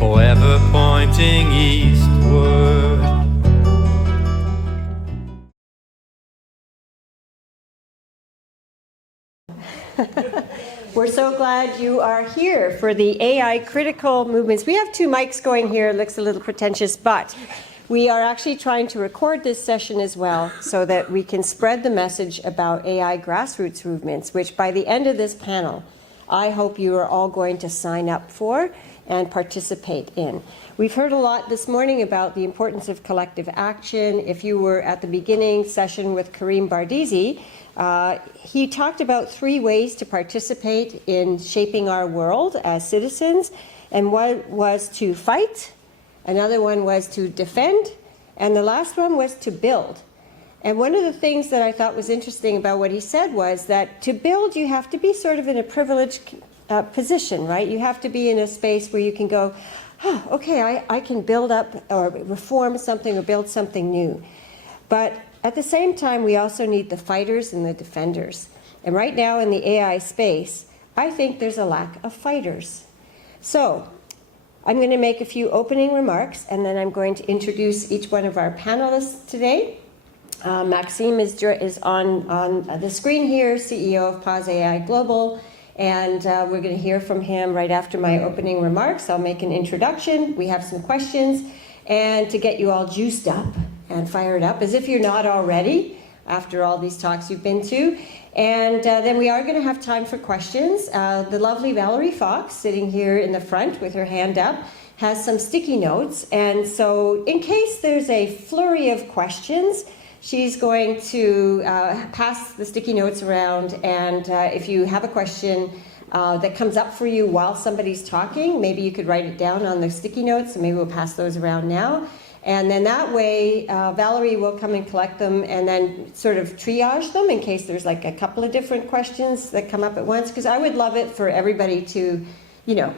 forever pointing eastward. We're so glad you are here for the AI critical movements. We have two mics going here. It looks a little pretentious, but we are actually trying to record this session as well so that we can spread the message about AI grassroots movements, which by the end of this panel, I hope you are all going to sign up for and participate in. We've heard a lot this morning about the importance of collective action. If you were at the beginning session with Karim Bardisi, he talked about 3 ways to participate in shaping our world as citizens, and one was to fight, another one was to defend, and the last one was to build. And one of the things that I thought was interesting about what he said was that to build, you have to be sort of in a privileged position, right? You have to be in a space where you can go, oh, okay, I can build up or reform something or build something new. But at the same time, we also need the fighters and the defenders. And right now in the AI space, I think there's a lack of fighters. So I'm going to make a few opening remarks, and then I'm going to introduce each one of our panelists today. Maxime is on the screen here, CEO of Pause AI Global, and we're going to hear from him right after my opening remarks. I'll make an introduction. We have some questions, and to get you all juiced up and fired up, as if you're not already, after all these talks you've been to. And then we are going to have time for questions. The lovely Valerie Fox, sitting here in the front with her hand up, has some sticky notes. And so in case there's a flurry of questions, she's going to pass the sticky notes around. And if you have a question that comes up for you while somebody's talking, maybe you could write it down on the sticky notes, and maybe we'll pass those around now. And then that way, Valerie will come and collect them and then sort of triage them in case there's like a couple of different questions that come up at once. Because I would love it for everybody to,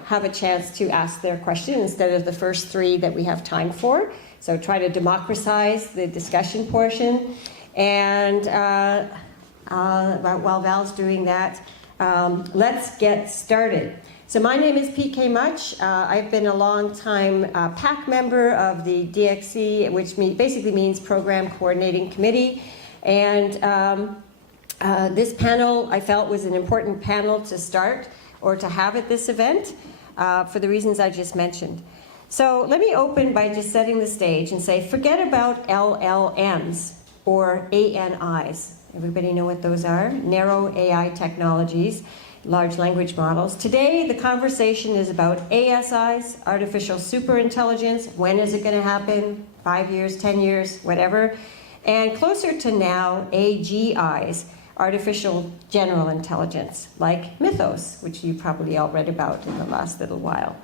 have a chance to ask their question instead of the first 3 that we have time for. So try to democratize the discussion portion. And while Val's doing that, let's get started. So my name is PK Much. I've been a long time PAC member of the DXC, which basically means Program Coordinating Committee. And this panel I felt was an important panel to start or to have at this event for the reasons I just mentioned. So let me open by just setting the stage and say, forget about LLMs or ANIs. Everybody know what those are? Narrow AI technologies. Large language models. Today, the conversation is about ASIs, artificial superintelligence. When is it going to happen? 5 years, 10 years, whatever. And closer to now, AGIs, artificial general intelligence, like Mythos, which you probably all read about in the last little while.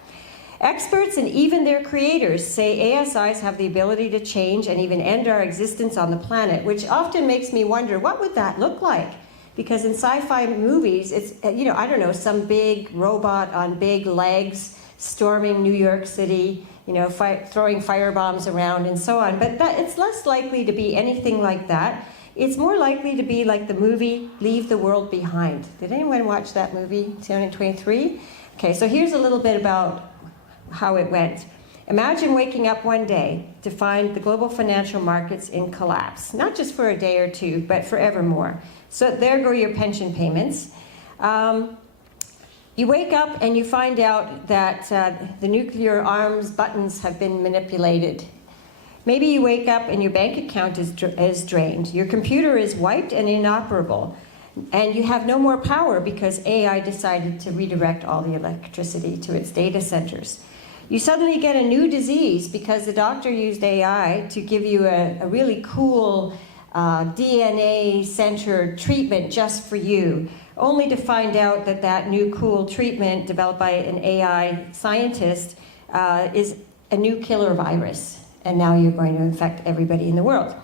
Experts and even their creators say ASIs have the ability to change and even end our existence on the planet, which often makes me wonder, what would that look like? Because in sci-fi movies, it's, I don't know, some big robot on big legs storming New York City, throwing firebombs around and so on. But it's less likely to be anything like that. It's more likely to be like the movie Leave the World Behind. Did anyone watch that movie, 2023? Okay, so here's a little bit about how it went. Imagine waking up one day to find the global financial markets in collapse, not just for a day or two, but forevermore. So there go your pension payments. You wake up and you find out that the nuclear arms buttons have been manipulated. Maybe you wake up and your bank account is drained. Your computer is wiped and inoperable. And you have no more power because AI decided to redirect all the electricity to its data centers. You suddenly get a new disease because the doctor used AI to give you a really cool DNA-centered treatment just for you, only to find out that that new cool treatment developed by an AI scientist is a new killer virus. And now you're going to infect everybody in the world.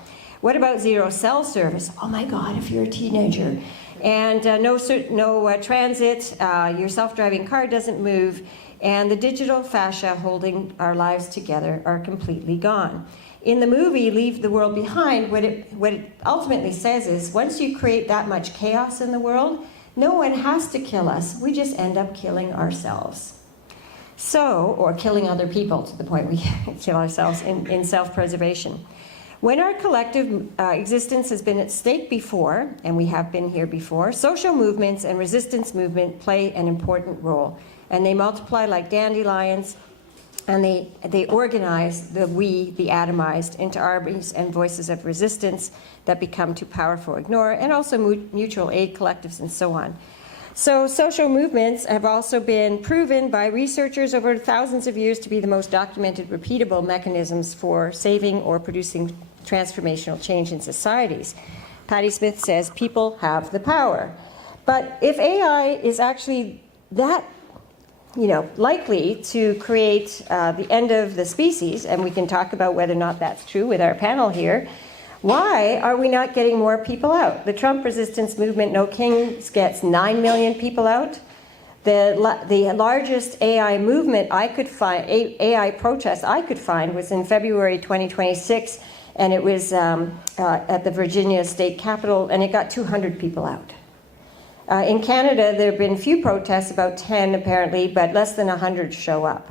What about zero cell service? Oh my God, if you're a teenager. And no transit, your self-driving car doesn't move, and the digital fascia holding our lives together are completely gone. In the movie Leave the World Behind, what it ultimately says is, once you create that much chaos in the world, no one has to kill us. We just end up killing ourselves. Or killing other people to the point we kill ourselves in self-preservation. When our collective existence has been at stake before, and we have been here before, social movements and resistance movement play an important role. And they multiply like dandelions, and they organize the we, the atomized, into armies and voices of resistance that become too powerful to ignore, and also mutual aid collectives and so on. So social movements have also been proven by researchers over thousands of years to be the most documented, repeatable mechanisms for saving or producing transformational change in societies. Patti Smith says people have the power. But if AI is actually that likely to create the end of the species, and we can talk about whether or not that's true with our panel here, why are we not getting more people out? The Trump resistance movement, No Kings, gets 9 million people out. The largest AI movement I could find, AI protest I could find, was in February 2026, and it was at the Virginia State Capitol, and it got 200 people out. In Canada, there have been few protests, about 10 apparently, but less than 100 show up.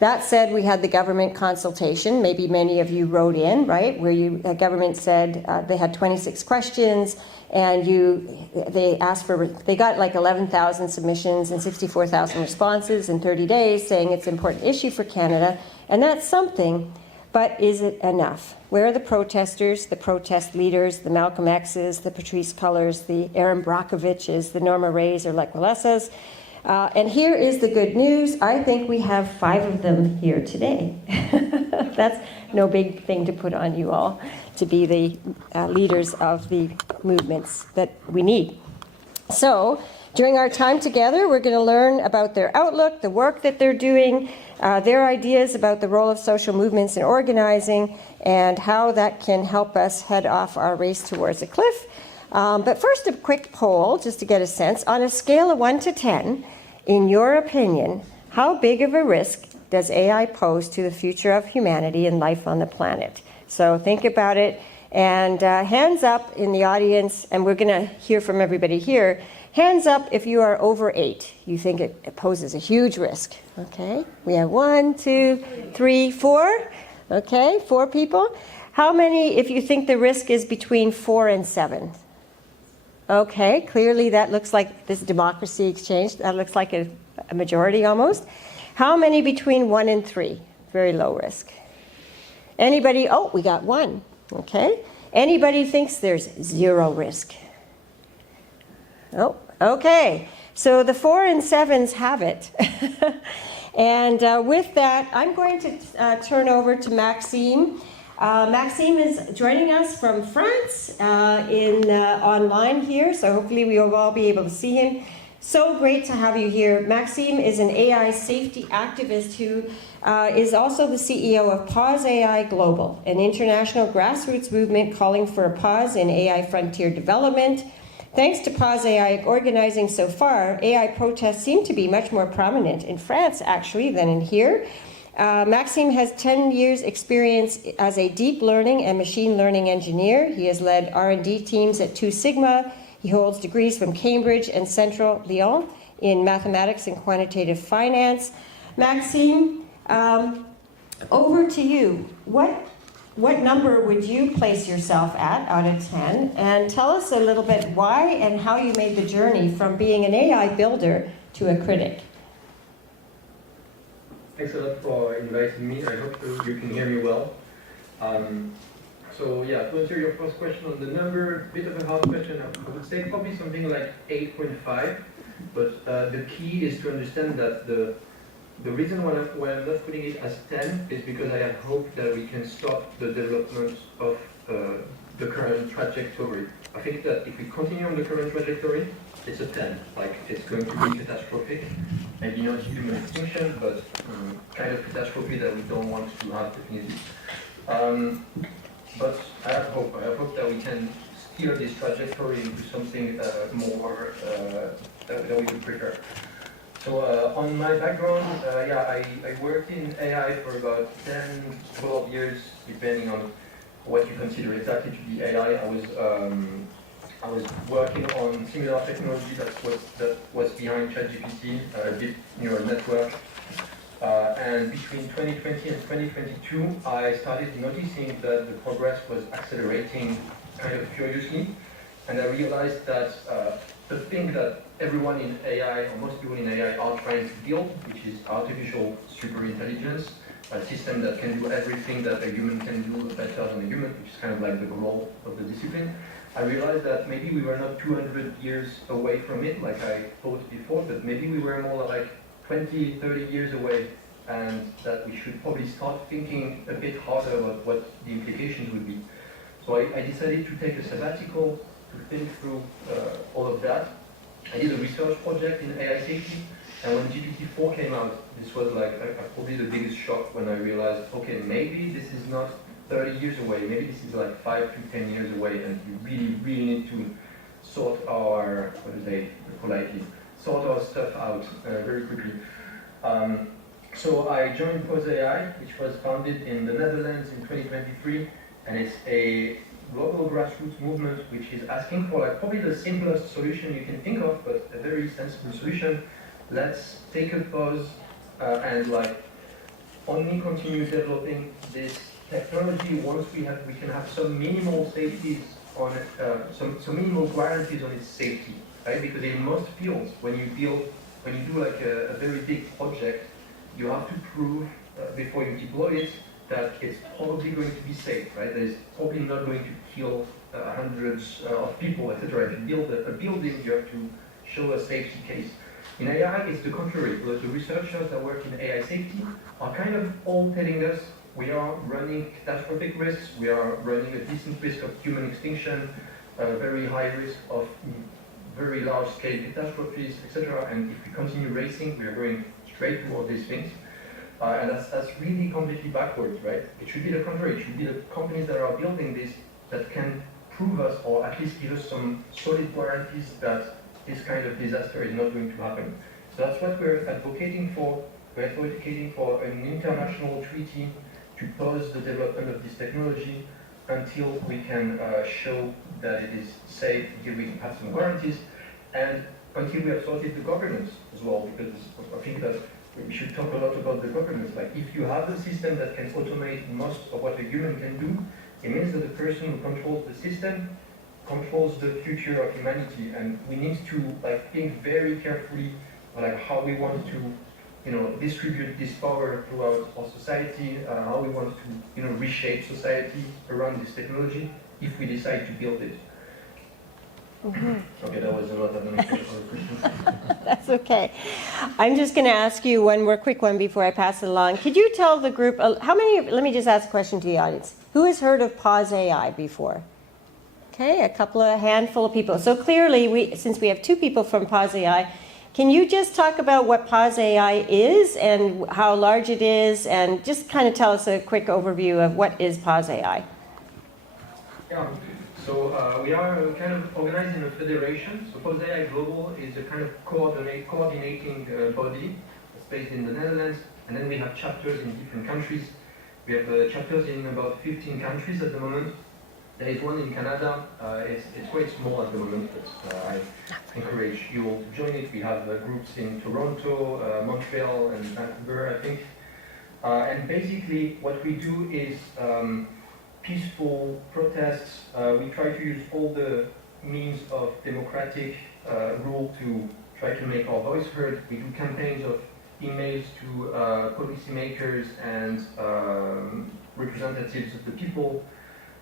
That said, we had the government consultation. Maybe many of you wrote in, right, where the government said they had 26 questions, and they got like 11,000 submissions and 64,000 responses in 30 days, saying it's an important issue for Canada, and that's something. But is it enough? Where are the protesters, the protest leaders, the Malcolm X's, the Patrisse Cullors, the Erin Brockoviches, the Norma Rays or Lech Walesas? And here is the good news. I think we have 5 of them here today. That's no big thing to put on you all, to be the leaders of the movements that we need. So during our time together, we're going to learn about their outlook, the work that they're doing, their ideas about the role of social movements in organizing, and how that can help us head off our race towards a cliff. But first, a quick poll, just to get a sense. On a scale of 1 to 10, in your opinion, how big of a risk does AI pose to the future of humanity and life on the planet? So think about it. And hands up in the audience, and we're going to hear from everybody here. Hands up if you are over 8. You think it poses a huge risk. Okay, we have 1, 2, 3, 4. Okay, 4 people. How many if you think the risk is between 4 and 7? Okay, clearly that looks like this democracy exchange. That looks like a majority almost. How many between 1 and 3? Very low risk. Anybody? Oh, we got 1. Okay. Anybody thinks there's 0 risk? Oh, okay. So the 4 and 7s have it. And with that, I'm going to turn over to Maxime. Maxime is joining us from France online here, so hopefully we will all be able to see him. So great to have you here. Maxime is an AI safety activist who is also the CEO of Pause AI Global, an international grassroots movement calling for a pause in AI frontier development. Thanks to Pause AI organizing so far, AI protests seem to be much more prominent in France, actually, than in here. Maxime has 10 years experience as a deep learning and machine learning engineer. He has led R&D teams at 2 Sigma. He holds degrees from Cambridge and Central Lyon in mathematics and quantitative finance. Maxime, over to you. What number would you place yourself at out of 10? And tell us a little bit why and how you made the journey from being an AI builder to a critic. Thanks a lot for inviting me. I hope you can hear me well. So yeah, to answer your first question on the number, a bit of a hard question. I would say probably something like 8.5. But the key is to understand that the reason why I'm not putting it as 10 is because I have hope that we can stop the development of the current trajectory. I think that if we continue on the current trajectory, it's a 10. Like, it's going to be catastrophic. Maybe not human extinction, but kind of catastrophe that we don't want to have definitely. But I have hope. I have hope that we can steer this trajectory into something more that we would prefer. So on my background, I worked in AI for about 10, 12 years, depending on what you consider exactly to be AI. I was working on similar technology that was behind ChatGPT, deep neural network. And between 2020 and 2022, I started noticing that the progress was accelerating kind of furiously. And I realized that the thing that everyone in AI, or most people in AI, are trying to build, which is artificial superintelligence, a system that can do everything that a human can do better than a human, which is kind of like the goal of the discipline. I realized that maybe we were not 200 years away from it, like I thought before, but maybe we were more like 20, 30 years away, and that we should probably start thinking a bit harder about what the implications would be. So I decided to take a sabbatical to think through all of that. I did a research project in AI safety, and when GPT-4 came out, this was like probably the biggest shock when I realized, okay, maybe this is not 30 years away, maybe this is like 5 to 10 years away, and we really need to sort our, politely, sort our stuff out very quickly. So I joined AI, which was founded in the Netherlands in 2023, and it's a global grassroots movement which is asking for like probably the simplest solution you can think of, but a very sensible solution. Let's take a pause and like only continue developing this technology once we can have some minimal safeties on it, some minimal guarantees on its safety, right? Because in most fields, when you do like a very big project, you have to prove before you deploy it that it's probably going to be safe, right? That it's probably not going to kill hundreds of people, etc. If you build a building, you have to show a safety case. In AI, it's the contrary. The researchers that work in AI safety are kind of all telling us we are running catastrophic risks, we are running a decent risk of human extinction, a very high risk of very large-scale catastrophes, etc. And if we continue racing, we are going straight toward these things. And that's really completely backwards, right? It should be the contrary. It should be the companies that are building this that can prove us, or at least give us some solid guarantees that this kind of disaster is not going to happen. So that's what we're advocating for. We're advocating for an international treaty to pause the development of this technology until we can show that it is safe, until we have some guarantees, and until we have sorted the governance as well, because I think that we should talk a lot about the governance. Like, if you have a system that can automate most of what a human can do, it means that the person who controls the system controls the future of humanity, and we need to like think very carefully like how we want to, distribute this power throughout our society, how we want to, reshape society around this technology if we decide to build it. Okay, that was a lot of questions. That's okay. I'm just going to ask you one more quick one before I pass it along. Could you tell the group, let me just ask a question to the audience. Who has heard of Pause AI before? Okay, a handful of people. So clearly, since we have two people from Pause AI, can you just talk about what Pause AI is and how large it is, and just kind of tell us a quick overview of what is Pause AI? Yeah. So we are kind of organized in a federation. So Pause AI Global is a kind of coordinating body that's based in the Netherlands, and then we have chapters in different countries. We have chapters in about 15 countries at the moment. There is one in Canada. It's quite small at the moment, but I encourage you all to join it. We have groups in Toronto, Montreal, and Vancouver, I think. And basically, what we do is peaceful protests. We try to use all the means of democratic rule to try to make our voice heard. We do campaigns of emails to policymakers and representatives of the people.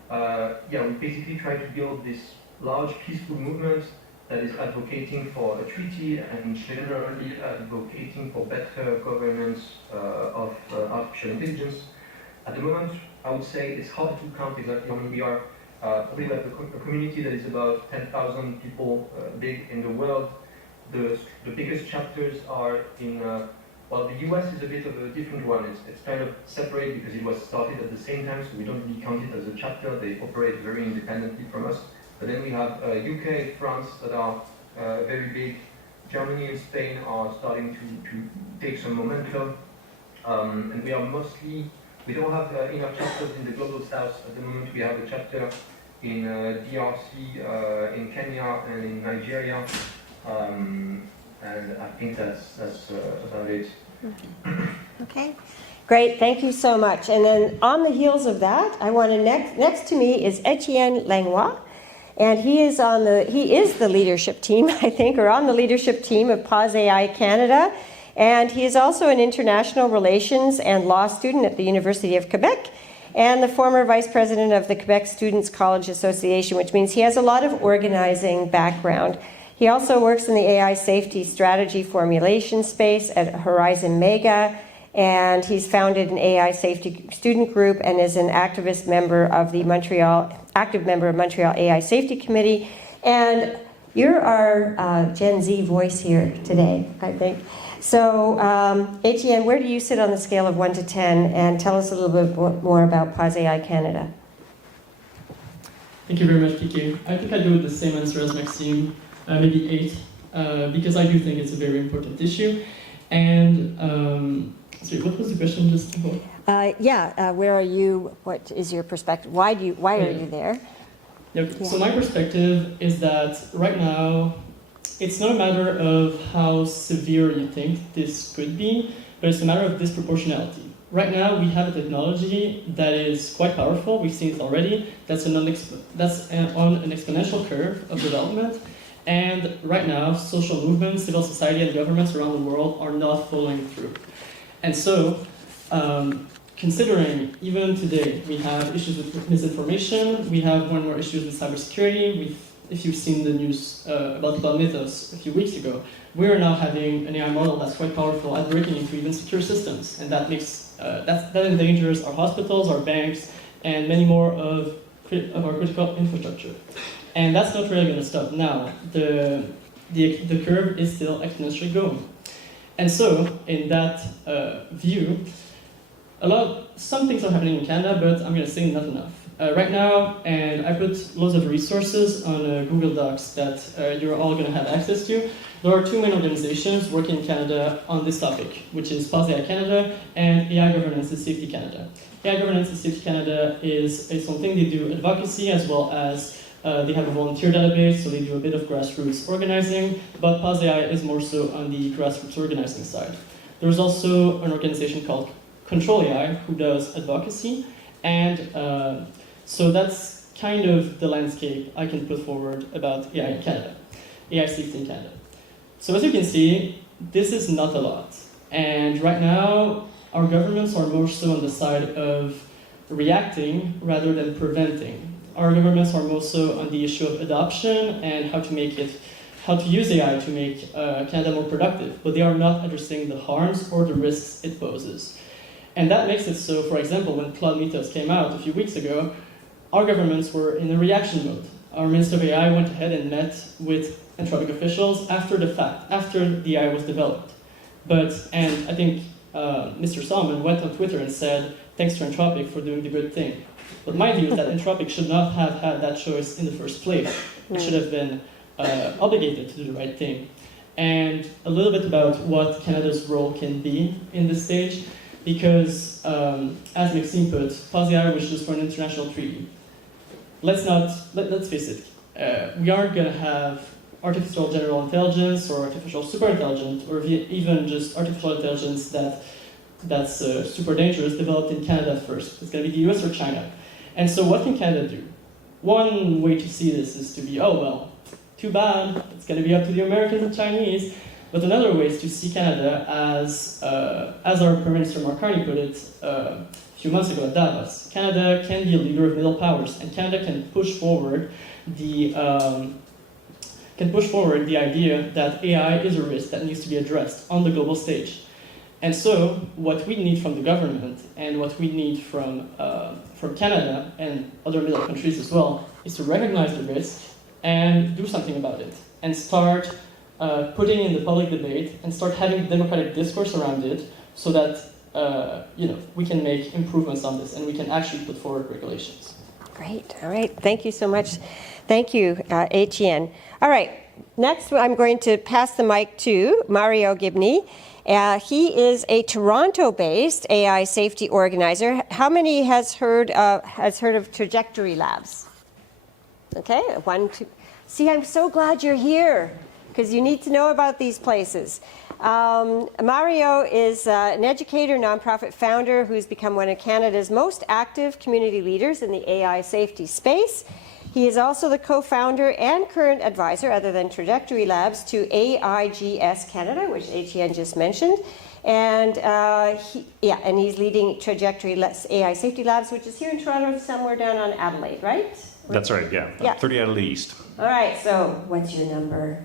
We basically try to build this large peaceful movement that is advocating for a treaty and generally advocating for better governance of artificial intelligence. At the moment, I would say it's hard to count exactly how many we are. Probably like a community that is about 10,000 people big in the world. The biggest chapters are in, the US is a bit of a different one. It's kind of separate because it was started at the same time, so we don't really count it as a chapter. They operate very independently from us. But then we have UK, France that are very big. Germany and Spain are starting to take some momentum. And we are mostly, we don't have enough chapters in the Global South at the moment. We have a chapter in DRC, in Kenya, and in Nigeria. And I think that's about it. Okay. Okay, great, thank you so much. And then on the heels of that, I want to next to me is Etienne Langlois, and he is the leadership team, I think, or on the leadership team of Pause AI Canada, and he is also an international relations and law student at the University of Quebec, and the former vice president of the Quebec Students' College Association, which means he has a lot of organizing background. He also works in the AI safety strategy formulation space at Horizon Mega, and he's founded an AI safety student group and is an active member of Montreal AI Safety Committee. And you're our Gen Z voice here today, I think. So, Etienne, where do you sit on the scale of 1 to 10? And tell us a little bit more about Pause AI Canada. Thank you very much, Kiki. I think I do the same answer as Maxime, maybe 8, because I do think it's a very important issue. And, sorry, what was the question just before? Where are you? What is your perspective? Why are you there? Yeah. So my perspective is that right now, it's not a matter of how severe you think this could be, but it's a matter of disproportionality. Right now, we have a technology that is quite powerful. We've seen it already. That's on an exponential curve of development. And right now, social movements, civil society, and governments around the world are not following through. And so, considering even today, we have issues with misinformation, we have more and more issues with cybersecurity. If you've seen the news about Cloud Mythos a few weeks ago, we're now having an AI model that's quite powerful at breaking into even secure systems, and that makes that endangers our hospitals, our banks, and many more of our critical infrastructure. And that's not really going to stop now. The curve is still exponentially going. And so, in that view, some things are happening in Canada, but I'm going to say not enough. Right now, and I put loads of resources on Google Docs that you're all going to have access to. There are 2 main organizations working in Canada on this topic, which is Pause AI Canada and AI Governance and Safety Canada. AI Governance and Safety Canada is something they do advocacy as well as they have a volunteer database, so they do a bit of grassroots organizing, but Pause AI is more so on the grassroots organizing side. There's also an organization called Control AI who does advocacy, and so that's kind of the landscape I can put forward about AI in Canada, AI safety in Canada. So as you can see, this is not a lot. And right now, our governments are more so on the side of reacting rather than preventing. Our governments are more so on the issue of adoption and how to use AI to make Canada more productive, but they are not addressing the harms or the risks it poses. And that makes it so, for example, when Cloud Mythos came out a few weeks ago, our governments were in a reaction mode. Our Minister of AI went ahead and met with Anthropic officials after the fact, after the AI was developed. And I think Mr. Solomon went on Twitter and said, thanks to Anthropic for doing the good thing. But my view is that Anthropic should not have had that choice in the first place. It should have been obligated to do the right thing. And a little bit about what Canada's role can be in this stage, because as Maxime put, Pause AI wishes for an international treaty. Let's face it, we aren't going to have artificial general intelligence or artificial superintelligence or even just artificial intelligence that's super dangerous developed in Canada first. It's going to be the US or China. And so what can Canada do? One way to see this is to be, oh well, too bad, it's going to be up to the Americans and Chinese. But another way is to see Canada as our Prime Minister Mark Carney put it a few months ago at Davos. Canada can be a leader of middle powers, and Canada can push forward the idea that AI is a risk that needs to be addressed on the global stage. And so, what we need from the government and what we need from Canada and other middle countries as well is to recognize the risk and do something about it, and start putting in the public debate and start having democratic discourse around it, so that we can make improvements on this and we can actually put forward regulations. Great. All right. Thank you so much. Thank you, Etienne. All right. Next, I'm going to pass the mic to Mario Gibney. He is a Toronto-based AI safety organizer. How many has heard of Trajectory Labs? Okay, 1, 2. See, I'm so glad you're here. because you need to know about these places. Mario is an educator, nonprofit founder who's become one of Canada's most active community leaders in the AI safety space. He is also the co-founder and current advisor, other than Trajectory Labs, to AIGS Canada, which Etienne just mentioned. And he's leading Trajectory AI Safety Labs, which is here in Toronto, somewhere down on Adelaide, right? That's right, yeah. 30 Adelaide East. All right, so what's your number?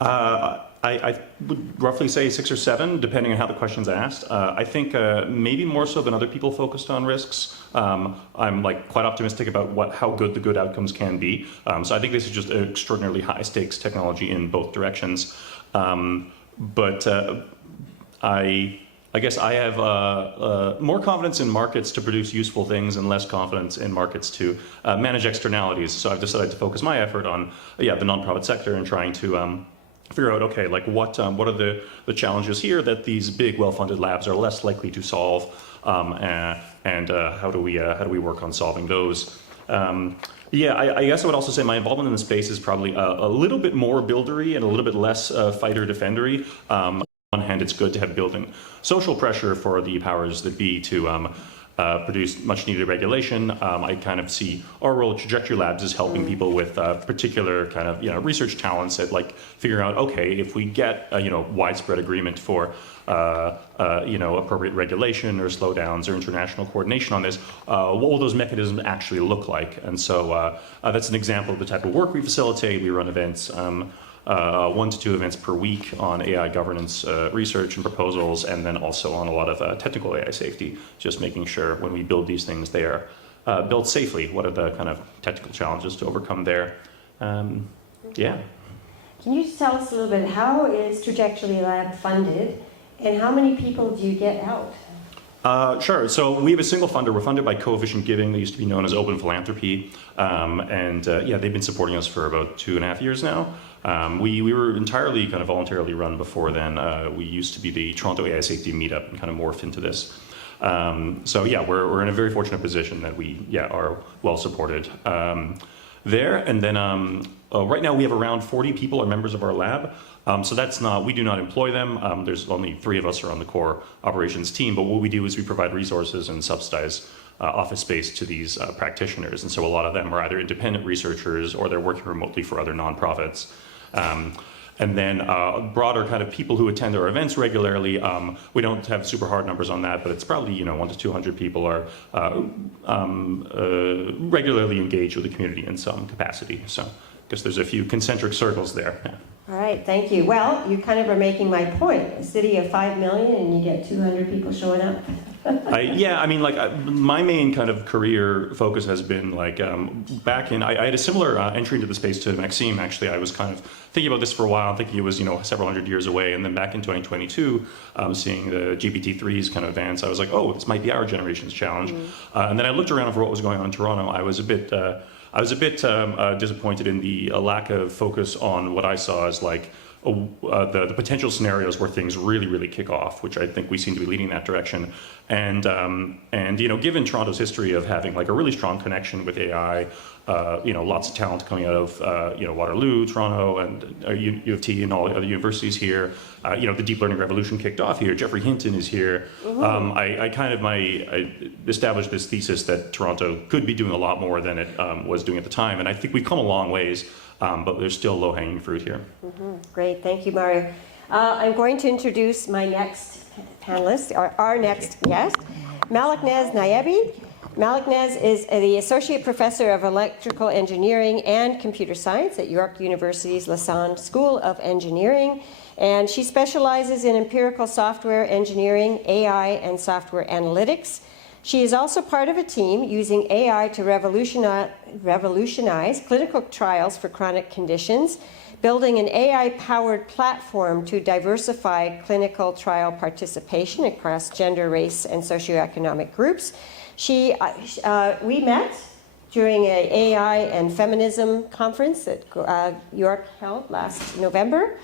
I would roughly say 6 or 7, depending on how the question's asked. I think maybe more so than other people focused on risks. I'm like quite optimistic about how good the good outcomes can be. So I think this is just an extraordinarily high stakes technology in both directions. I guess I have more confidence in markets to produce useful things and less confidence in markets to manage externalities. So I've decided to focus my effort on the nonprofit sector and trying to figure out, okay, like what are the challenges here that these big, well-funded labs are less likely to solve, and how do we work on solving those? I guess I would also say my involvement in the space is probably a little bit more buildery and a little bit less fighter-defendery. On one hand, it's good to have building social pressure for the powers that be to produce much needed regulation. I kind of see our role at Trajectory Labs as helping people with particular kind of research talents at like figuring out, okay, if we get widespread agreement for appropriate regulation or slowdowns or international coordination on this, what will those mechanisms actually look like? And so that's an example of the type of work we facilitate. We run events. 1 to 2 events per week on AI governance research and proposals, and then also on a lot of technical AI safety, just making sure when we build these things they are built safely. What are the kind of technical challenges to overcome there? Can you just tell us a little bit, how is Trajectory Lab funded, and how many people do you get out? Sure. So we have a single funder. We're funded by Coefficient Giving. They used to be known as Open Philanthropy. They've been supporting us for about 2.5 years now. We were entirely kind of voluntarily run before then. We used to be the Toronto AI Safety Meetup and kind of morphed into this. We're in a very fortunate position that we are well supported there. And then right now we have around 40 people are members of our lab. So we do not employ them. There's only 3 of us are on the core operations team, but what we do is we provide resources and subsidize office space to these practitioners. And so a lot of them are either independent researchers or they're working remotely for other nonprofits. And then broader kind of people who attend our events regularly, we don't have super hard numbers on that, but it's probably 100 to 200 people are regularly engaged with the community in some capacity. So I guess there's a few concentric circles there. Yeah. All right, thank you. Well, you kind of are making my point. A city of 5 million and you get 200 people showing up. My main kind of career focus has been like I had a similar entry into the space to Maxime. Actually, I was kind of thinking about this for a while, thinking it was several hundred years away, and then back in 2022, seeing the GPT-3s kind of advance, I was like, oh, this might be our generation's challenge. And then I looked around for what was going on in Toronto. I was a bit disappointed in the lack of focus on what I saw as like the potential scenarios where things really, really kick off, which I think we seem to be leading in that direction. And given Toronto's history of having like a really strong connection with AI, lots of talent coming out of Waterloo, Toronto, and U of T, and all the other universities here. The deep learning revolution kicked off here. Jeffrey Hinton is here. I established this thesis that Toronto could be doing a lot more than it was doing at the time, and I think we've come a long ways. But there's still low-hanging fruit here. Great, thank you, Mario. I'm going to introduce my next panelist, our next guest, Maliknaz Nayebi. Maliknaz is the Associate Professor of Electrical Engineering and Computer Science at York University's Lassonde School of Engineering, and she specializes in empirical software engineering, AI, and software analytics. She is also part of a team using AI to revolutionize clinical trials for chronic conditions, building an AI-powered platform to diversify clinical trial participation across gender, race, and socioeconomic groups. We met during an AI and feminism conference that York held last November.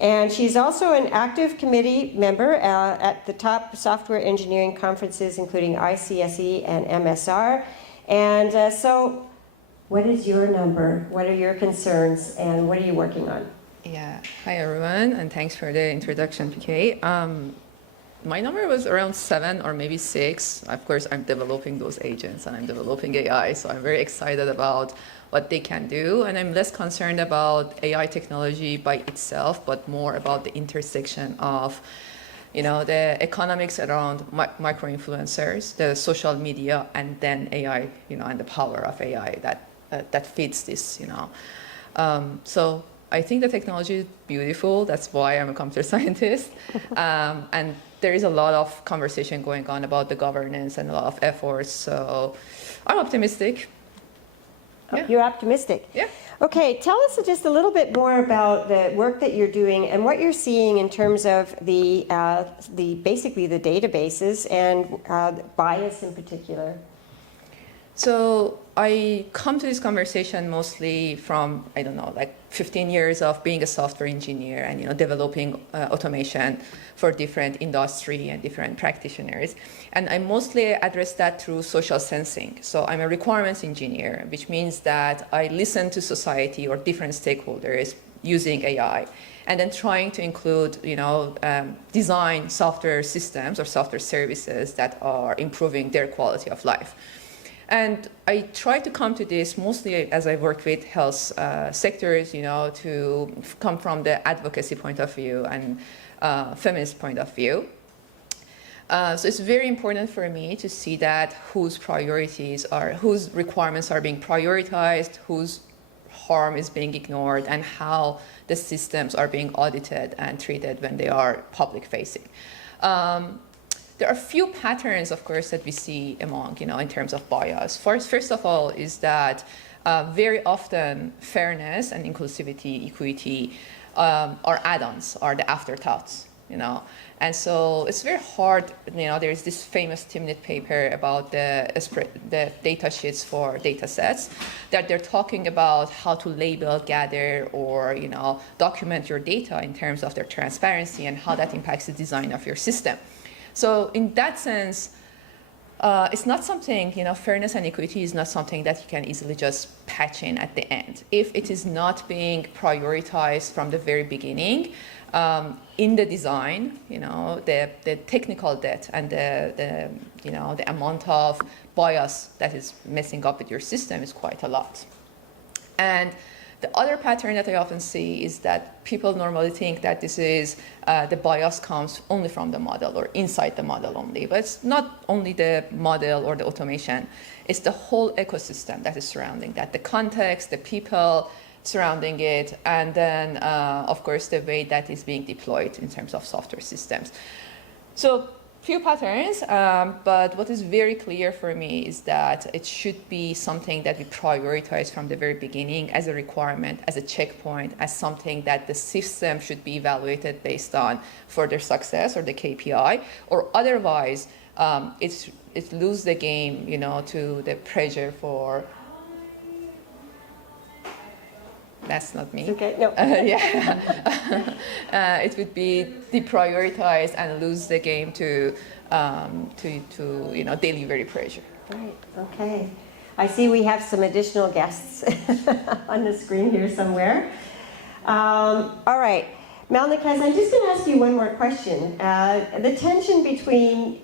And she's also an active committee member at the top software engineering conferences, including ICSE and MSR. And so what is your number? What are your concerns? And what are you working on? Yeah, hi everyone, and thanks for the introduction, PK. My number was around 7 or maybe 6. Of course, I'm developing those agents and I'm developing AI, so I'm very excited about what they can do. And I'm less concerned about AI technology by itself, but more about the intersection of the economics around micro-influencers, the social media, and then AI, and the power of AI that feeds this, So I think the technology is beautiful. That's why I'm a computer scientist. And there is a lot of conversation going on about the governance and a lot of efforts. So I'm optimistic. Yeah. You're optimistic. Yeah. Okay, tell us just a little bit more about the work that you're doing and what you're seeing in terms of the basically the databases and bias in particular. So I come to this conversation mostly from, 15 years of being a software engineer and, developing automation for different industry and different practitioners. And I mostly address that through social sensing. So I'm a requirements engineer, which means that I listen to society or different stakeholders using AI, and then trying to include, design software systems or software services that are improving their quality of life. And I try to come to this mostly as I work with health sectors, to come from the advocacy point of view and feminist point of view. So it's very important for me to see that whose requirements are being prioritized, whose harm is being ignored, and how the systems are being audited and treated when they are public facing. There are a few patterns, of course, that we see among, in terms of bias. First of all, is that very often fairness and inclusivity, equity are add-ons, are the afterthoughts, And so it's very hard, there's this famous Timnit paper about the data sheets for data sets, that they're talking about how to label, gather, or, document your data in terms of their transparency and how that impacts the design of your system. So in that sense, it's not something, fairness and equity is not something that you can easily just patch in at the end. If it is not being prioritized from the very beginning, in the design, the technical debt and the amount of bias that is messing up with your system is quite a lot. And the other pattern that I often see is that people normally think that this is the bias comes only from the model or inside the model only. But it's not only the model or the automation, it's the whole ecosystem that is surrounding that, the context, the people surrounding it, and then, of course, the way that is being deployed in terms of software systems. So few patterns, but what is very clear for me is that it should be something that we prioritize from the very beginning as a requirement, as a checkpoint, as something that the system should be evaluated based on further success or the KPI, or otherwise it lose the game, to the pressure for. That's not me. Okay, no. It would be deprioritized and lose the game to delivery pressure. Right. Okay. I see we have some additional guests on the screen here somewhere. All right, Malnikas, I'm just going to ask you one more question. The tension between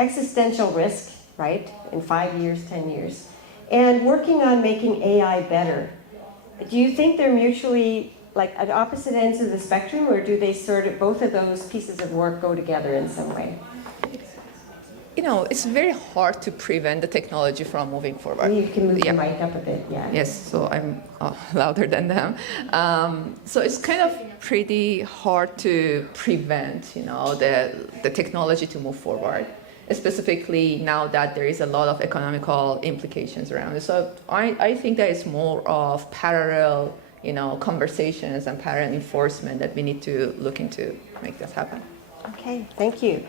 existential risk, right, in 5 years, 10 years, and working on making AI better. Do you think they're mutually at opposite ends of the spectrum, or do they both of those pieces of work go together in some way? It's very hard to prevent the technology from moving forward. You can move your mic up a bit, yeah. Yes, so I'm louder than them. So it's kind of pretty hard to prevent, the technology to move forward, specifically now that there is a lot of economical implications around it. So I think that it's more of parallel, conversations and parallel enforcement that we need to look into make that happen. Okay, thank you.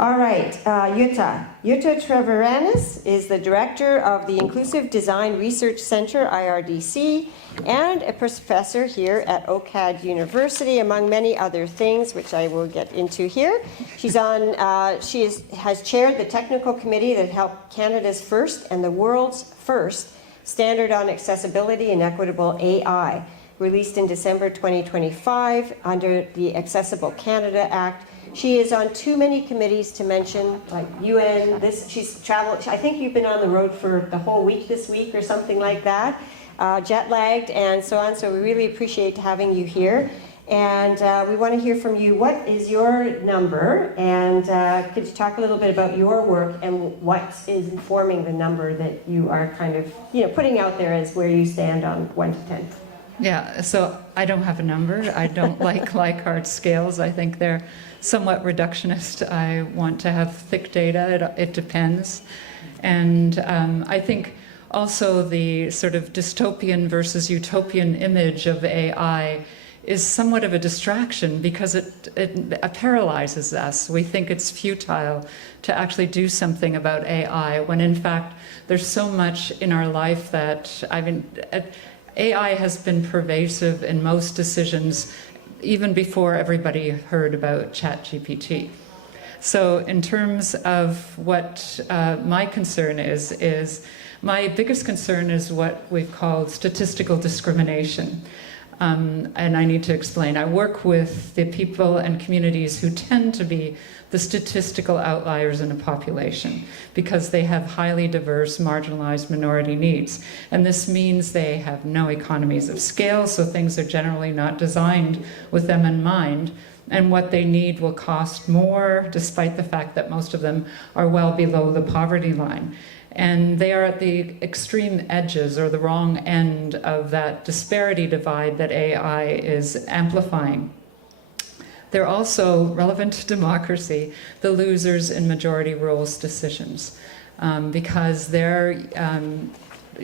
All right, Jutta Treviranus is the director of the Inclusive Design Research Center, IRDC, and a professor here at OCAD University, among many other things, which I will get into here. She has chaired the technical committee that helped Canada's first and the world's first standard on accessibility and equitable AI. released in December 2025 under the Accessible Canada Act. She is on too many committees to mention, like UN. She's traveled. I think you've been on the road for the whole week this week or something like that, jet lagged and so on. So we really appreciate having you here. And we want to hear from you. What is your number? And could you talk a little bit about your work and what is informing the number that you are kind of, putting out there as where you stand on 1 to 10? Yeah, so I don't have a number. I don't like Likert scales. I think they're somewhat reductionist. I want to have thick data. It depends. And I think also the sort of dystopian versus utopian image of AI is somewhat of a distraction because it paralyzes us. We think it's futile to actually do something about AI when in fact there's so much in our life that, AI has been pervasive in most decisions even before everybody heard about ChatGPT. So in terms of what my concern is my biggest concern is what we've called statistical discrimination. And I need to explain. I work with the people and communities who tend to be the statistical outliers in a population because they have highly diverse, marginalized minority needs. And this means they have no economies of scale, so things are generally not designed with them in mind. And what they need will cost more, despite the fact that most of them are well below the poverty line. And they are at the extreme edges or the wrong end of that disparity divide that AI is amplifying. They're also, relevant to democracy, the losers in majority rules decisions, because they're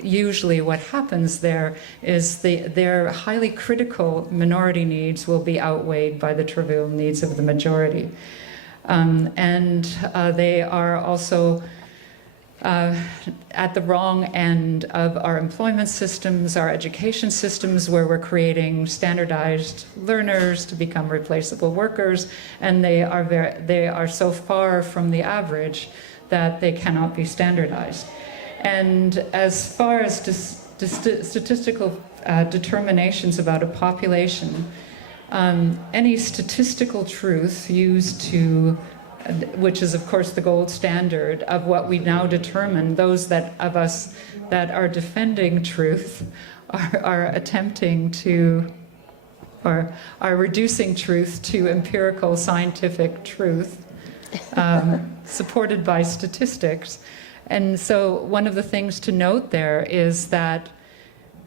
usually what happens there is their highly critical minority needs will be outweighed by the trivial needs of the majority. And they are also at the wrong end of our employment systems, our education systems, where we're creating standardized learners to become replaceable workers, and they are so far from the average that they cannot be standardized. And as far as statistical determinations about a population, any statistical truth used to which is, of course, the gold standard of what we now determine, those of us that are defending truth are attempting to, or are reducing truth to empirical scientific truth, supported by statistics. And so one of the things to note there is that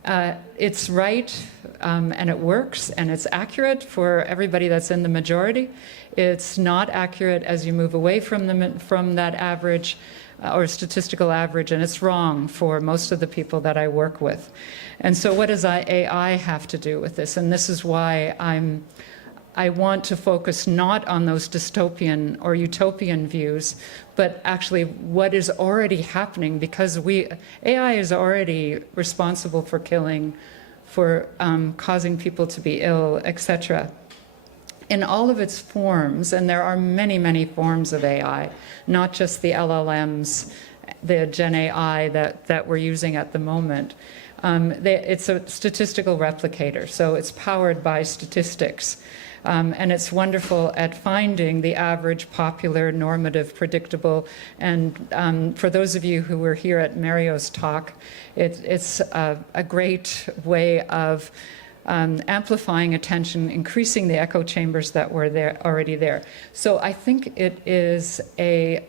it's right and it works and it's accurate for everybody that's in the majority. It's not accurate as you move away from that average or statistical average, and it's wrong for most of the people that I work with. And so what does AI have to do with this? And this is why I want to focus not on those dystopian or utopian views, but actually what is already happening, because AI is already responsible for killing, for causing people to be ill, etc. In all of its forms, and there are many, many forms of AI, not just the LLMs, the Gen AI that we're using at the moment. It's a statistical replicator, so it's powered by statistics. And it's wonderful at finding the average, popular, normative, predictable. And for those of you who were here at Mario's talk, it's a great way of amplifying attention, increasing the echo chambers that were already there. So I think it is it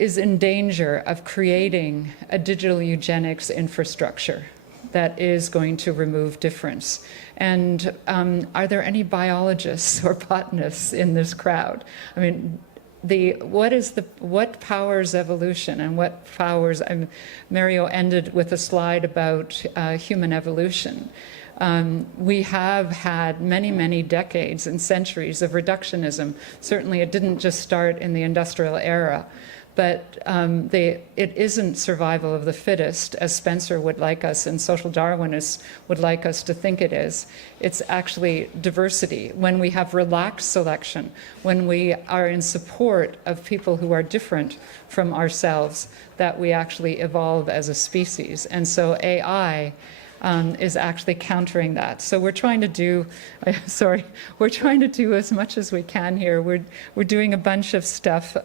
is in danger of creating a digital eugenics infrastructure that is going to remove difference. And are there any biologists or botanists in this crowd? I mean, what powers evolution and what powers? Mario ended with a slide about human evolution. We have had many, many decades and centuries of reductionism. Certainly, it didn't just start in the industrial era, But it isn't survival of the fittest, as Spencer would like us and social Darwinists would like us to think it is. It's actually diversity. When we have relaxed selection, when we are in support of people who are different from ourselves, that we actually evolve as a species. And so AI is actually countering that. So we're trying to do, we're trying to do as much as we can here. We're doing a bunch of stuff.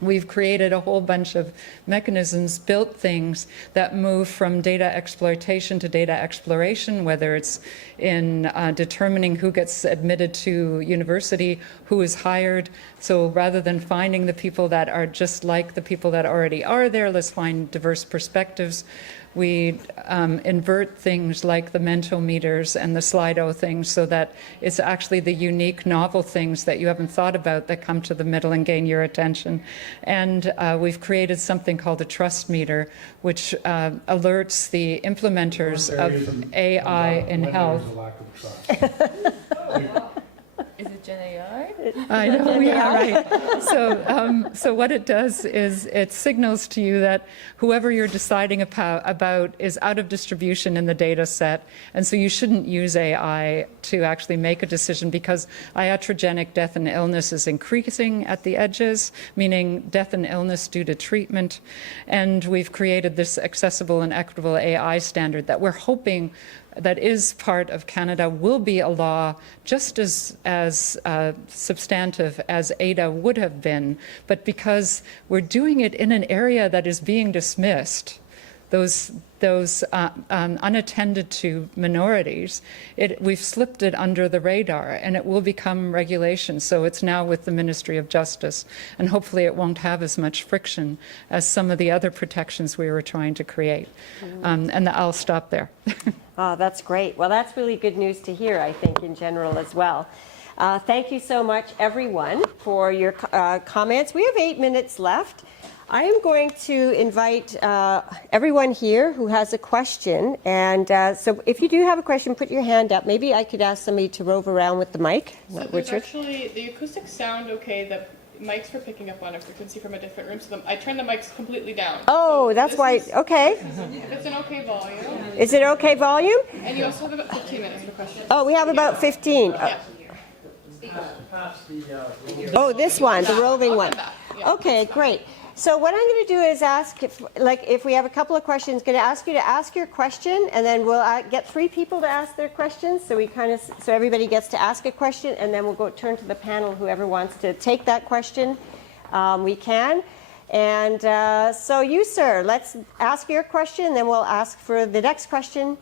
We've created a whole bunch of mechanisms, built things that move from data exploitation to data exploration, whether it's in determining who gets admitted to university, who is hired. So rather than finding the people that are just like the people that already are there, let's find diverse perspectives. We invert things like the mentometers and the Slido things so that it's actually the unique, novel things that you haven't thought about that come to the middle and gain your attention. And we've created something called a trust meter, which alerts the implementers of AI in health. Is it Gen AI? I know, yeah, right. So what it does is it signals to you that whoever you're deciding about is out of distribution in the data set, and so you shouldn't use AI to actually make a decision, because iatrogenic death and illness is increasing at the edges, meaning death and illness due to treatment. And we've created this accessible and equitable AI standard that we're hoping that is part of Canada will be a law just as substantive as ADA would have been, but because we're doing it in an area that is being dismissed, those unattended to minorities, we've slipped it under the radar, and it will become regulation. So it's now with the Ministry of Justice, and hopefully it won't have as much friction as some of the other protections we were trying to create. And I'll stop there. Oh, that's great. Well, that's really good news to hear, I think, in general as well. Thank you so much, everyone, for your comments. We have 8 minutes left. I am going to invite everyone here who has a question. And so if you do have a question, put your hand up. Maybe I could ask somebody to rove around with the mic. So there's actually, the acoustics sound okay, the mics were picking up on a frequency from a different room, so I turned the mics completely down. Oh, so that's why, okay. It's an okay volume. Is it okay volume? And you also have about 15 minutes for questions. Oh, we have about 15. Yeah. Oh, this one, the roving one. Yeah. Okay, great. So what I'm going to do is ask, if we have a couple of questions, going to ask you to ask your question, and then we'll get 3 people to ask their questions. So so everybody gets to ask a question, and then we'll turn to the panel. Whoever wants to take that question, we can. And so you, sir, let's ask your question, and then we'll ask for the next question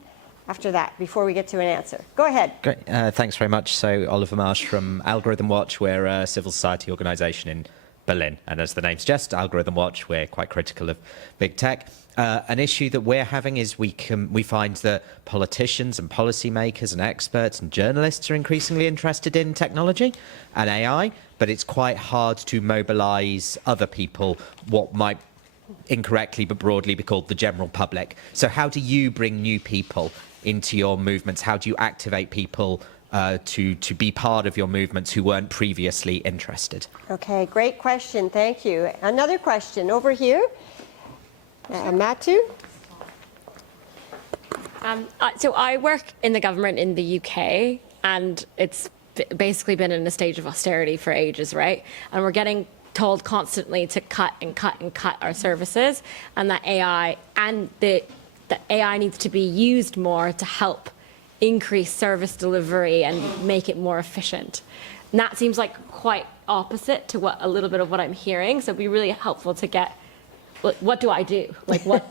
after that, before we get to an answer. Go ahead. Great. Thanks very much. So Oliver Marsh from Algorithm Watch. We're a civil society organisation in Berlin, and as the name suggests, Algorithm Watch, we're quite critical of big tech. An issue that we're having is we find that politicians and policymakers and experts and journalists are increasingly interested in technology and AI, but it's quite hard to mobilise other people, what might incorrectly but broadly be called the general public. So how do you bring new people into your movements? How do you activate people to be part of your movements who weren't previously interested? Okay, great question. Thank you. Another question over here. Matu? So I work in the government in the UK, and it's basically been in a stage of austerity for ages, right? And we're getting told constantly to cut and cut and cut our services, and that AI needs to be used more to help increase service delivery and make it more efficient. And that seems like quite opposite to a little bit of what I'm hearing. So it'd be really helpful to get, what do I do? Like what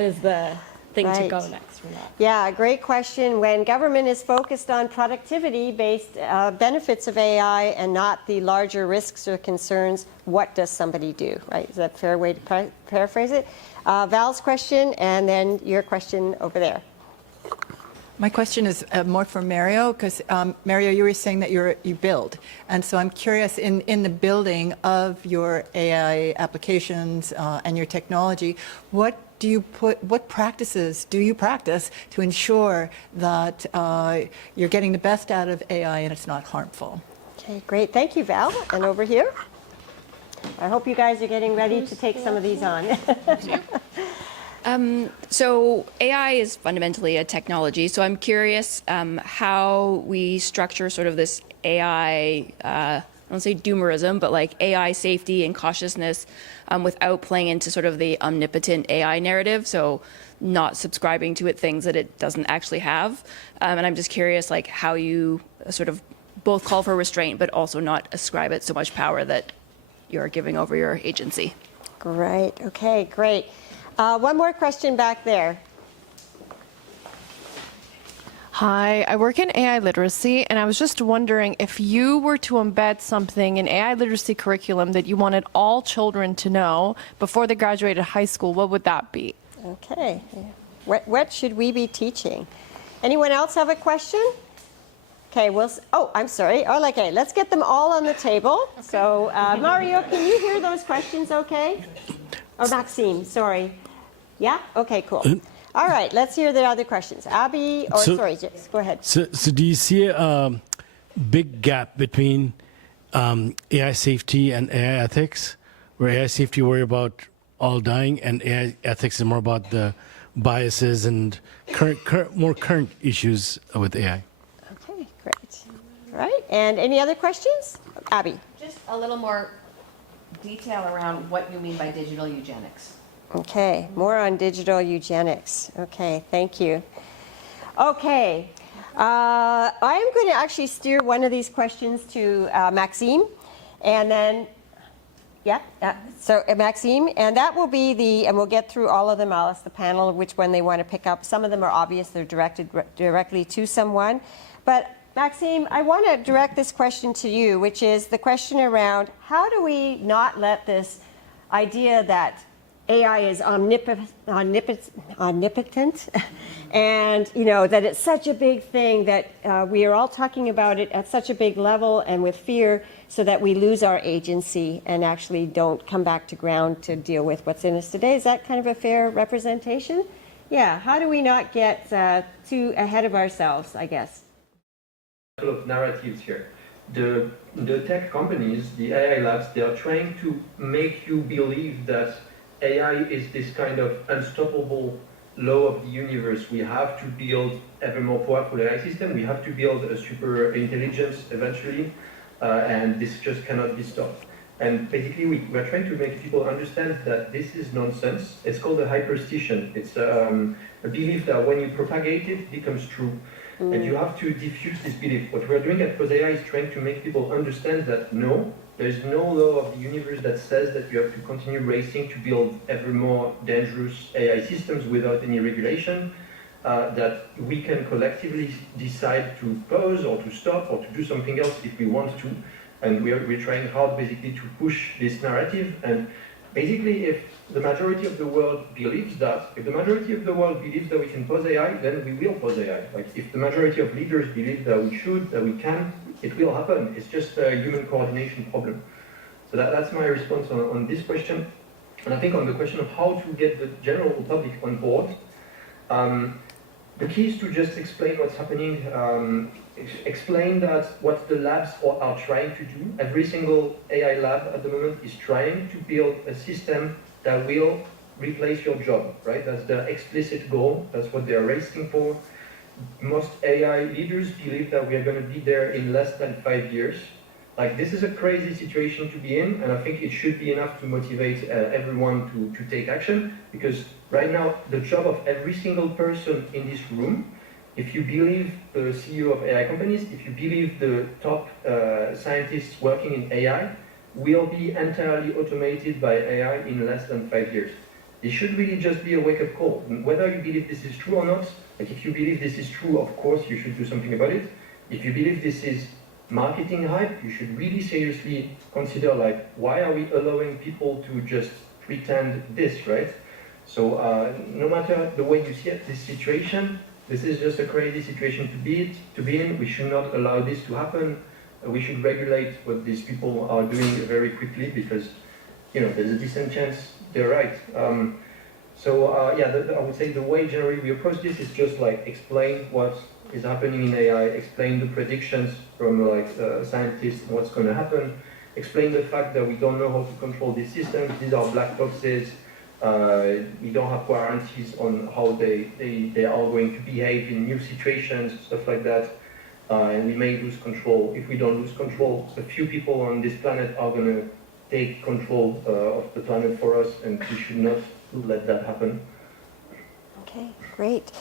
is the thing to go next from that? Yeah, great question. When government is focused on productivity-based benefits of AI and not the larger risks or concerns, what does somebody do, right? Is that a fair way to paraphrase it? Val's question, and then your question over there. My question is more for Mario, because Mario, you were saying that you build, and so I'm curious in the building of your AI applications and your technology, what practices do you practice to ensure that you're getting the best out of AI and it's not harmful? Okay, great. Thank you, Val. And over here. I hope you guys are getting ready to take some of these on. So AI is fundamentally a technology. So I'm curious how we structure sort of this AI, I don't say doomerism, but like AI safety and cautiousness without playing into sort of the omnipotent AI narrative. So not subscribing to it things that it doesn't actually have. And I'm just curious like how you sort of both call for restraint, but also not ascribe it so much power that you're giving over your agency. Great. Okay, great. One more question back there. Hi, I work in AI literacy, and I was just wondering if you were to embed something in AI literacy curriculum that you wanted all children to know before they graduated high school, what would that be? Okay. What should we be teaching? Anyone else have a question? Okay, oh, I'm sorry. Oh, okay, let's get them all on the table. Okay. So, Mario, can you hear those questions okay? Or Maxime, sorry. Yeah? Okay, cool. All right, let's hear the other questions. Abby, or sorry, Jace, go ahead. So do you see a big gap between AI safety and AI ethics, where AI safety worry about all dying and AI ethics is more about the biases and more current issues with AI? Okay, great. All right, and any other questions? Abby. Just a little more detail around what you mean by digital eugenics. Okay, more on digital eugenics. Okay, thank you. Okay, I am going to actually steer one of these questions to Maxime, and then, so Maxime, and that will be and we'll get through all of them. I'll ask the panel which one they want to pick up. Some of them are obvious, they're directed directly to someone. But Maxime, I want to direct this question to you, which is the question around how do we not let this idea that AI is omnipotent, and that it's such a big thing that we are all talking about it at such a big level and with fear, so that we lose our agency and actually don't come back to ground to deal with what's in us today. Is that kind of a fair representation? Yeah, how do we not get too ahead of ourselves, I guess? A couple of narratives here. The tech companies, the AI labs, they are trying to make you believe that AI is this kind of unstoppable law of the universe. We have to build ever more powerful AI system. We have to build a super intelligence eventually, and this just cannot be stopped. And basically, we're trying to make people understand that this is nonsense. It's called a hyperstition. It's a belief that when you propagate it, it becomes true. And you have to diffuse this belief. What we're doing at POSAI is trying to make people understand that no, there's no law of the universe that says that you have to continue racing to build ever more dangerous AI systems without any regulation, that we can collectively decide to pause or to stop or to do something else if we want to. And we're trying hard basically to push this narrative. And basically, if the majority of the world believes that, if the majority of the world believes that we can pause AI, then we will pause AI. Like if the majority of leaders believe that we should, that we can, it will happen. It's just a human coordination problem. So that's my response on this question. And I think on the question of how to get the general public on board, the key is to just explain what's happening, explain that what the labs are trying to do. Every single AI lab at the moment is trying to build a system that will replace your job, right? That's the explicit goal. That's what they're racing for. Most AI leaders believe that we are going to be there in less than 5 years. Like, this is a crazy situation to be in, and I think it should be enough to motivate everyone to take action, because right now, the job of every single person in this room, if you believe the CEO of AI companies, if you believe the top scientists working in AI, will be entirely automated by AI in less than 5 years. It should really just be a wake-up call. Whether you believe this is true or not, like if you believe this is true, of course you should do something about it. If you believe this is marketing hype, you should really seriously consider, like, why are we allowing people to just pretend this, right? So no matter the way you see it, this situation, this is just a crazy situation to be in. We should not allow this to happen. We should regulate what these people are doing very quickly, because there's a decent chance they're right. I would say the way generally we approach this is just like explain what is happening in AI, explain the predictions from scientists, what's going to happen, explain the fact that we don't know how to control these systems. These are black boxes. We don't have guarantees on how they are going to behave in new situations, stuff like that. And we may lose control. If we don't lose control, a few people on this planet are going to take control of the planet for us, and we should not let that happen. Okay, great.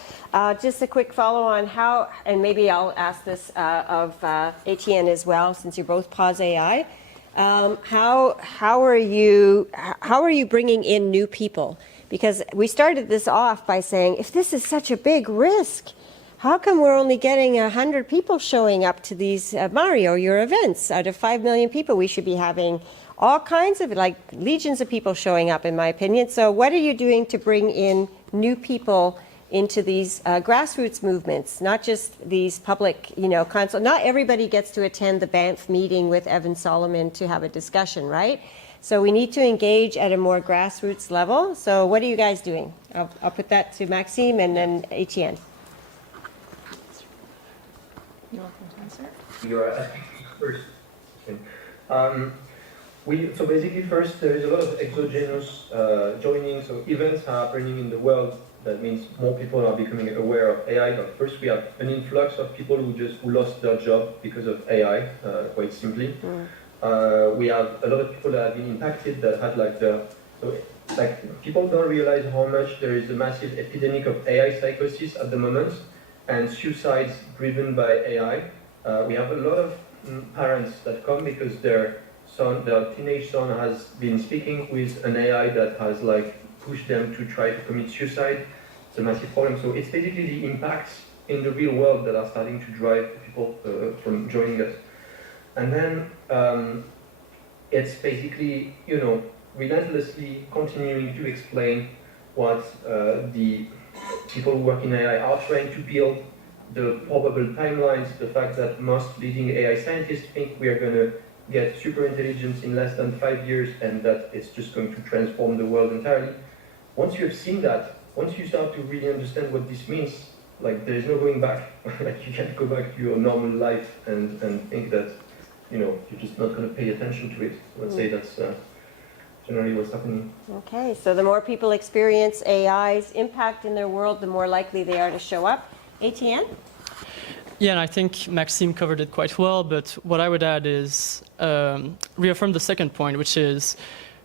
Just a quick follow on how, and maybe I'll ask this of Etienne as well, since you're both Pause AI. How are you bringing in new people? Because we started this off by saying, if this is such a big risk, how come we're only getting 100 people showing up to these Mario, your events? Out of 5 million people, we should be having all kinds of, like, legions of people showing up, in my opinion. So what are you doing to bring in new people into these grassroots movements, not just these public, council? Not everybody gets to attend the Banff meeting with Evan Solomon to have a discussion, right? So we need to engage at a more grassroots level. So what are you guys doing? I'll put that to Maxime and then Etienne. You want to answer? You're asking first. So basically, first, there is a lot of exogenous joining, so events are happening in the world. That means more people are becoming aware of AI. But first, we have an influx of people who lost their job because of AI, quite simply. We have a lot of people that have been impacted that had people don't realize how much there is a massive epidemic of AI psychosis at the moment, and suicides driven by AI. We have a lot of parents that come because their teenage son has been speaking with an AI that has pushed them to try to commit suicide. It's a massive problem. So it's basically the impacts in the real world that are starting to drive people from joining us. And then it's basically, relentlessly continuing to explain what the people who work in AI are trying to build, the probable timelines, the fact that most leading AI scientists think we are going to get super intelligence in less than 5 years, and that it's just going to transform the world entirely. Once you have seen that, once you start to really understand what this means, there is no going back. You can't go back to your normal life and think that, you're just not going to pay attention to it. Let's say that's generally what's happening. Okay, so the more people experience AI's impact in their world, the more likely they are to show up. Etienne? Yeah, and I think Maxime covered it quite well, but what I would add is reaffirm the second point, which is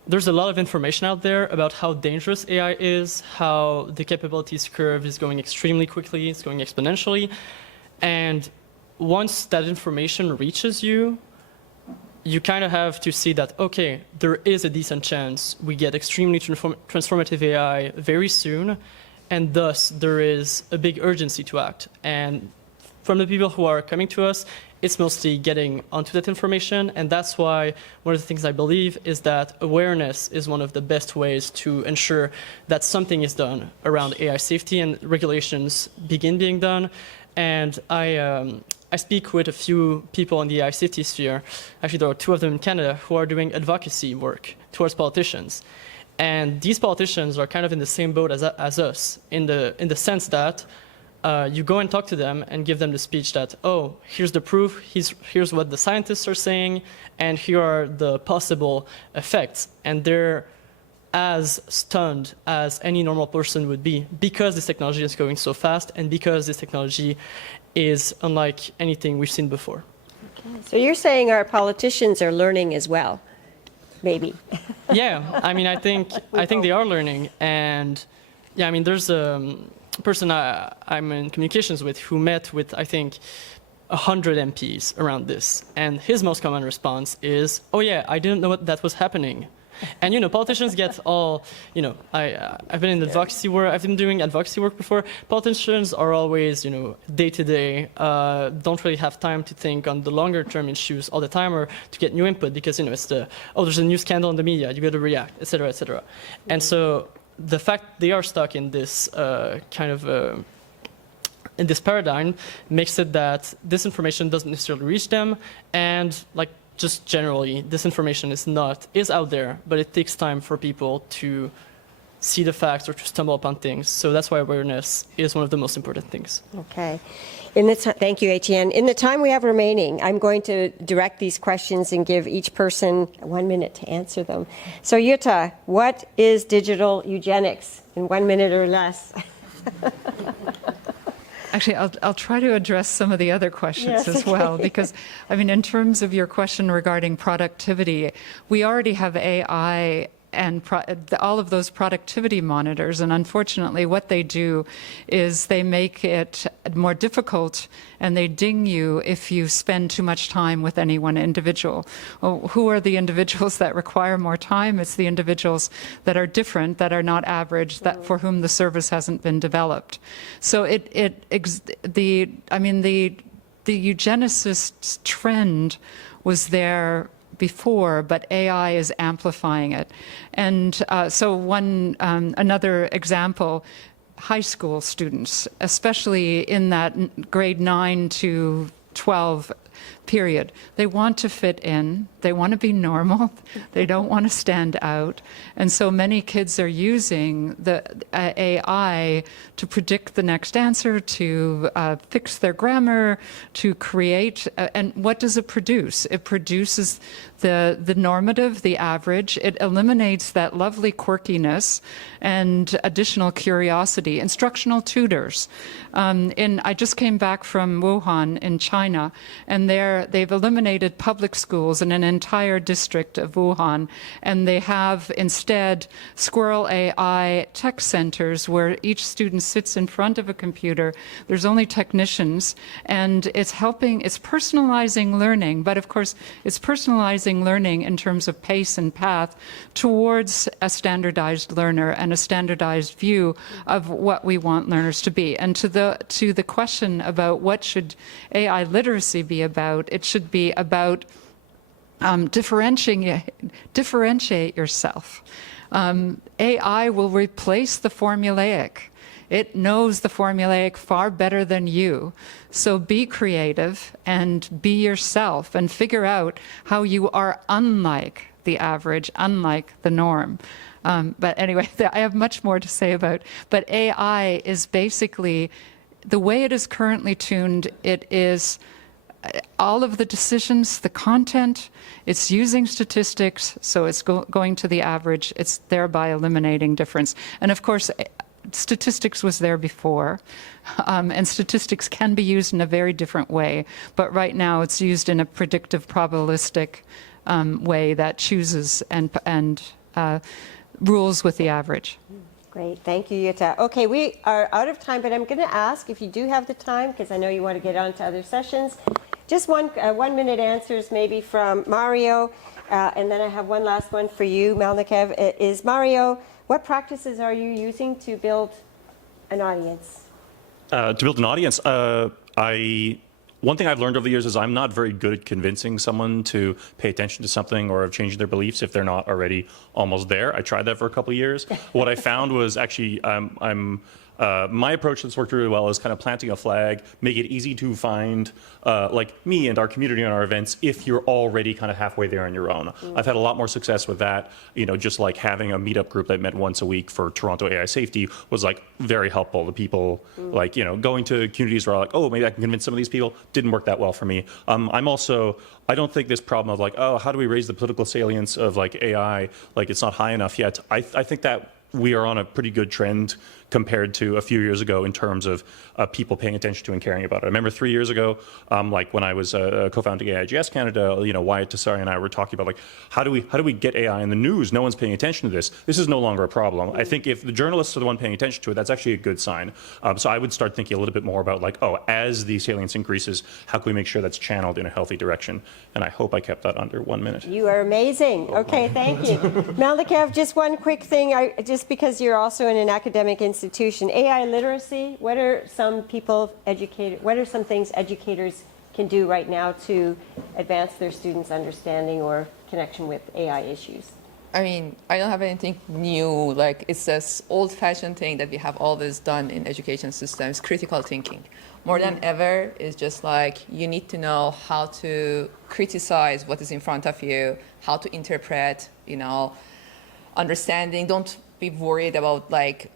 there's a lot of information out there about how dangerous AI is, how the capabilities curve is going extremely quickly, it's going exponentially, and once that information reaches you, you kind of have to see that, okay, there is a decent chance we get extremely transformative AI very soon, and thus there is a big urgency to act. And from the people who are coming to us, it's mostly getting onto that information, and that's why one of the things I believe is that awareness is one of the best ways to ensure that something is done around AI safety and regulations begin being done. And I speak with a few people in the AI safety sphere. Actually, there are 2 of them in Canada who are doing advocacy work towards politicians. And these politicians are kind of in the same boat as us, in the sense that you go and talk to them and give them the speech that, oh, here's the proof, here's what the scientists are saying, and here are the possible effects. And they're as stunned as any normal person would be because this technology is going so fast and because this technology is unlike anything we've seen before. Okay. So you're saying our politicians are learning as well, maybe? Yeah, I mean, I think they are learning, and yeah, I mean, there's a person I'm in communications with who met with, I think, 100 MPs around this, and his most common response is, "Oh yeah, I didn't know that was happening." And politicians get all, I've been in advocacy work. I've been doing advocacy work before. Politicians are always, day to day, don't really have time to think on the longer term issues all the time or to get new input because it's there's a new scandal in the media, you got to react, etc., etc. And so the fact they are stuck in this in this paradigm makes it that this information doesn't necessarily reach them, and just generally, this information is out there, but it takes time for people to see the facts or to stumble upon things. So that's why awareness is one of the most important things. Okay. Thank you, Etienne. In the time we have remaining, I'm going to direct these questions and give each person 1 minute to answer them. So, Jutta, what is digital eugenics in 1 minute or less? Actually, I'll try to address some of the other questions as well, because, I mean, in terms of your question regarding productivity, we already have AI and all of those productivity monitors, and unfortunately what they do is they make it more difficult and they ding you if you spend too much time with any one individual. Well, who are the individuals that require more time? It's the individuals that are different, that are not average, that for whom the service hasn't been developed. So the eugenicist trend was there before, but AI is amplifying it. And so another example, high school students, especially in that grade 9 to 12 period, they want to fit in, they want to be normal, they don't want to stand out. And so many kids are using the AI to predict the next answer, to fix their grammar, to create, and what does it produce? It produces the normative, the average. It eliminates that lovely quirkiness and additional curiosity. Instructional tutors. I just came back from Wuhan in China, and they've eliminated public schools in an entire district of Wuhan, and they have instead Squirrel AI tech centers where each student sits in front of a computer. There's only technicians, and it's personalizing learning, but of course it's personalizing learning in terms of pace and path towards a standardized learner and a standardized view of what we want learners to be. And to the question about what should AI literacy be about, it should be about differentiate yourself. AI will replace the formulaic. It knows the formulaic far better than you. So be creative and be yourself and figure out how you are unlike the average, unlike the norm. But anyway, I have much more to say about, but AI is basically, the way it is currently tuned, it is all of the decisions, the content, it's using statistics, so it's going to the average, it's thereby eliminating difference. And of course, statistics was there before, and statistics can be used in a very different way, but right now it's used in a predictive probabilistic way that chooses and rules with the average. Great, thank you, Jutta. Okay, we are out of time, but I'm going to ask if you do have the time, because I know you want to get on to other sessions, just 1 minute answers maybe from Mario, and then I have one last one for you, Malnikev. Is Mario, what practices are you using to build an audience? To build an audience, one thing I've learned over the years is I'm not very good at convincing someone to pay attention to something or of changing their beliefs if they're not already almost there. I tried that for a couple of years. What I found was actually my approach that's worked really well is kind of planting a flag, make it easy to find like me and our community and our events if you're already kind of halfway there on your own. I've had a lot more success with that. Just like having a meetup group that met once a week for Toronto AI safety was like very helpful. The people like, going to communities where I'm like, oh, maybe I can convince some of these people, didn't work that well for me. I don't think this problem of like, oh, how do we raise the political salience of like AI, like it's not high enough yet. I think that we are on a pretty good trend compared to a few years ago in terms of people paying attention to and caring about it. I remember 3 years ago, like when I was co-founding AIGS Canada, Wyatt Tessari and I were talking about like, how do we get AI in the news? No one's paying attention to this. This is no longer a problem. I think if the journalists are the one paying attention to it, that's actually a good sign. So I would start thinking a little bit more about like, oh, as the salience increases, how can we make sure that's channeled in a healthy direction? And I hope I kept that under 1 minute. You are amazing. Okay, thank you. Malnikev, just one quick thing, just because you're also in an academic institution, AI literacy, what are some things educators can do right now to advance their students' understanding or connection with AI issues? I mean, I don't have anything new. Like, it's this old-fashioned thing that we have always done in education systems, critical thinking. More than ever, it's just like you need to know how to criticize what is in front of you, how to interpret, understanding. Don't be worried about like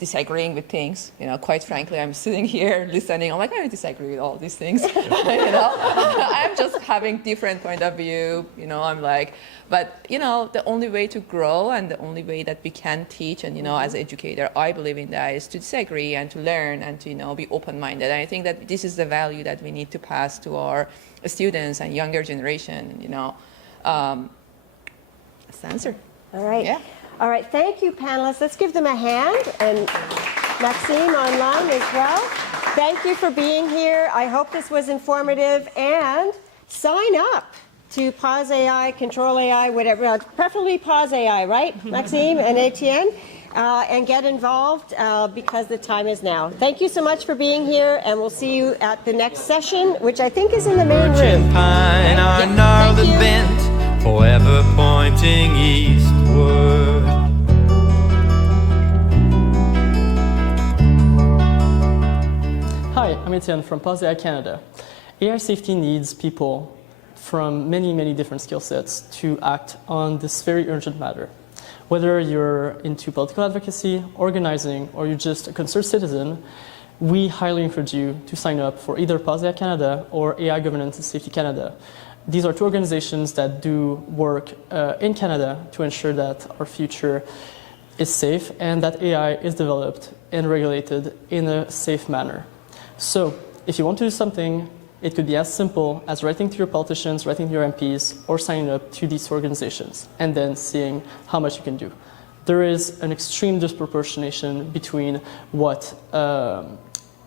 disagreeing with things. You know, quite frankly, I'm sitting here listening. I'm like, I disagree with all these things. You know, I'm just having different point of view. You know, I'm like, but you know, the only way to grow and the only way that we can teach, and you know, as an educator, I believe in that, is to disagree and to learn and to, you know, be open-minded. And I think that this is the value that we need to pass to our students and younger generation. You know, that's the answer. All right. Yeah. All right, thank you, panelists. Let's give them a hand, and Maxime online as well. Thank you for being here. I hope this was informative, and sign up to Pause AI, Control AI, whatever, preferably Pause AI, right, Maxime and Etienne? And get involved because the time is now. Thank you so much for being here, and we'll see you at the next session, which I think is in the main room. Pine are gnarled and bent, forever pointing eastward. Hi, I'm Etienne from Pause AI Canada. AI safety needs people from many different skill sets to act on this very urgent matter. Whether you're into political advocacy, organizing, or you're just a concerned citizen, we highly encourage you to sign up for either Pause AI Canada or AI Governance and Safety Canada. These are two organizations that do work in Canada to ensure that our future is safe and that AI is developed and regulated in a safe manner. So, if you want to do something, it could be as simple as writing to your politicians, writing to your MPs, or signing up to these organizations, and then seeing how much you can do. There is an extreme disproportionation between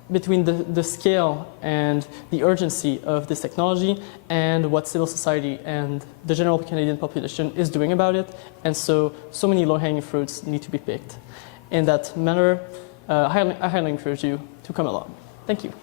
between the scale and the urgency of this technology and what civil society and the general Canadian population is doing about it, and so many low-hanging fruits need to be picked. In that manner, I highly encourage you to come along. Thank you.